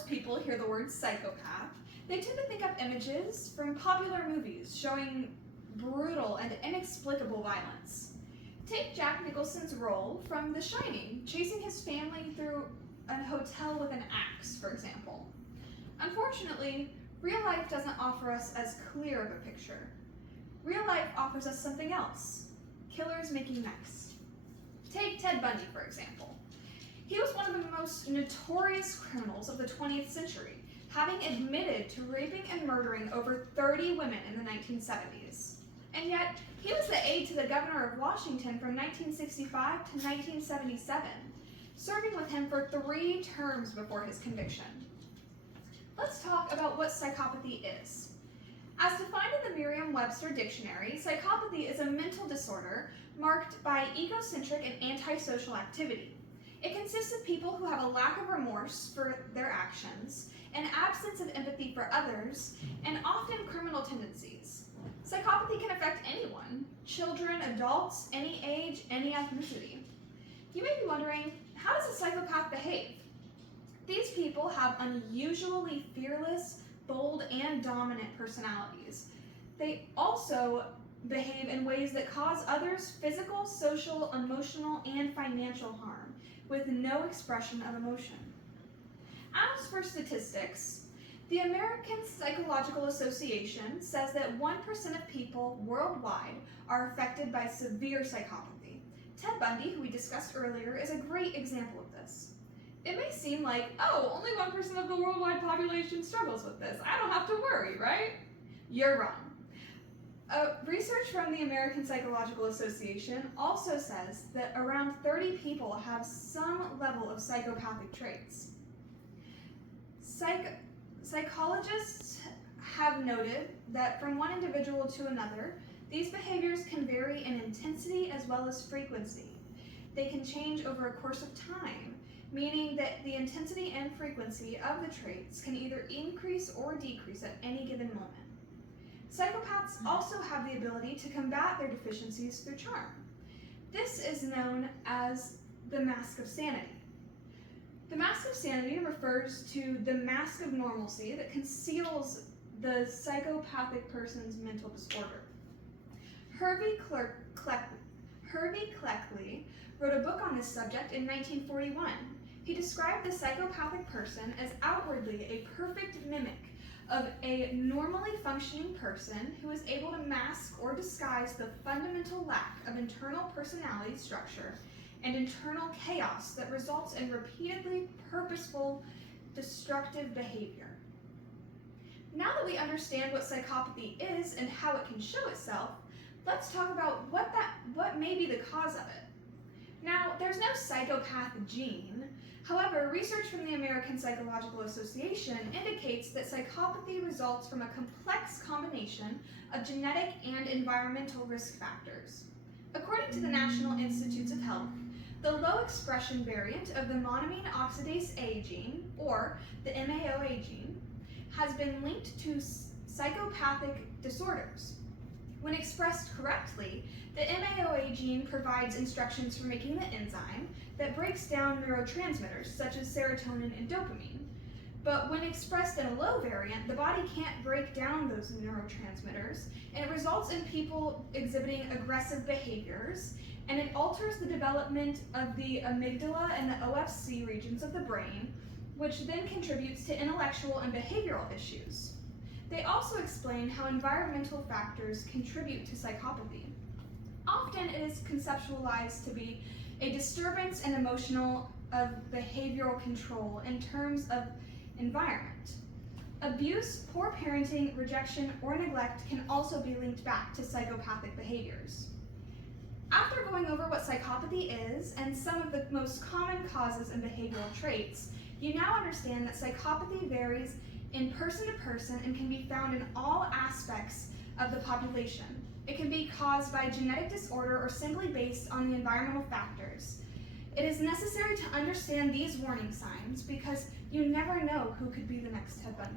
most people hear the word psychopath, they tend to think of images from popular movies showing brutal and inexplicable violence. Take Jack Nicholson's role from The Shining, chasing his family through a hotel with an axe, for example. Unfortunately, real life doesn't offer us as clear of a picture. Real life offers us something else: killers making mess. Take Ted Bundy, for example. He was one of the most notorious criminals of the 20th century, having admitted to raping and murdering over 30 women in the 1970s. And yet, he was the aide to the governor of Washington from 1965 to 1977, serving with him for 3 terms before his conviction. Let's talk about what psychopathy is. As defined in the Merriam-Webster dictionary, psychopathy is a mental disorder marked by egocentric and antisocial activity. It consists of people who have a lack of remorse for their actions, an absence of empathy for others, and often criminal tendencies. Psychopathy can affect anyone: children, adults, any age, any ethnicity. You may be wondering, how does a psychopath behave? These people have unusually fearless, bold, and dominant personalities. They also behave in ways that cause others physical, social, emotional, and financial harm, with no expression of emotion. As for statistics, the American Psychological Association says that 1% of people worldwide are affected by severe psychopathy. Ted Bundy, who we discussed earlier, is a great example of this. It may seem like, oh, only 1% of the worldwide population struggles with this. I don't have to worry, right? You're wrong. Research from the American Psychological Association also says that around 30 people have some level of psychopathic traits. Psychologists have noted that from one individual to another, these behaviors can vary in intensity as well as frequency. They can change over a course of time, meaning that the intensity and frequency of the traits can either increase or decrease at any given moment. Psychopaths also have the ability to combat their deficiencies through charm. This is known as the mask of sanity. The mask of sanity refers to the mask of normalcy that conceals the psychopathic person's mental disorder. Hervey Cleckley wrote a book on this subject in 1941. He described the psychopathic person as outwardly a perfect mimic of a normally functioning person who is able to mask or disguise the fundamental lack of internal personality structure and internal chaos that results in repeatedly purposeful, destructive behavior. Now that we understand what psychopathy is and how it can show itself, let's talk about what may be the cause of it. Now, there's no psychopath gene. However, research from the American Psychological Association indicates that psychopathy results from a complex combination of genetic and environmental risk factors. According to the National Institutes of Health, the low expression variant of the monoamine oxidase A gene, or the MAOA gene, has been linked to psychopathic disorders. When expressed correctly, the MAOA gene provides instructions for making the enzyme that breaks down neurotransmitters such as serotonin and dopamine. But when expressed in a low variant, the body can't break down those neurotransmitters, and it results in people exhibiting aggressive behaviors, and it alters the development of the amygdala and the OFC regions of the brain, which then contributes to intellectual and behavioral issues. They also explain how environmental factors contribute to psychopathy. Often it is conceptualized to be a disturbance in emotional of behavioral control in terms of environment. Abuse, poor parenting, rejection, or neglect can also be linked back to psychopathic behaviors. After going over what psychopathy is and some of the most common causes and behavioral traits, you now understand that psychopathy varies in person to person and can be found in all aspects of the population. It can be caused by genetic disorder or simply based on the environmental factors. It is necessary to understand these warning signs because you never know who could be the next Ted Bundy.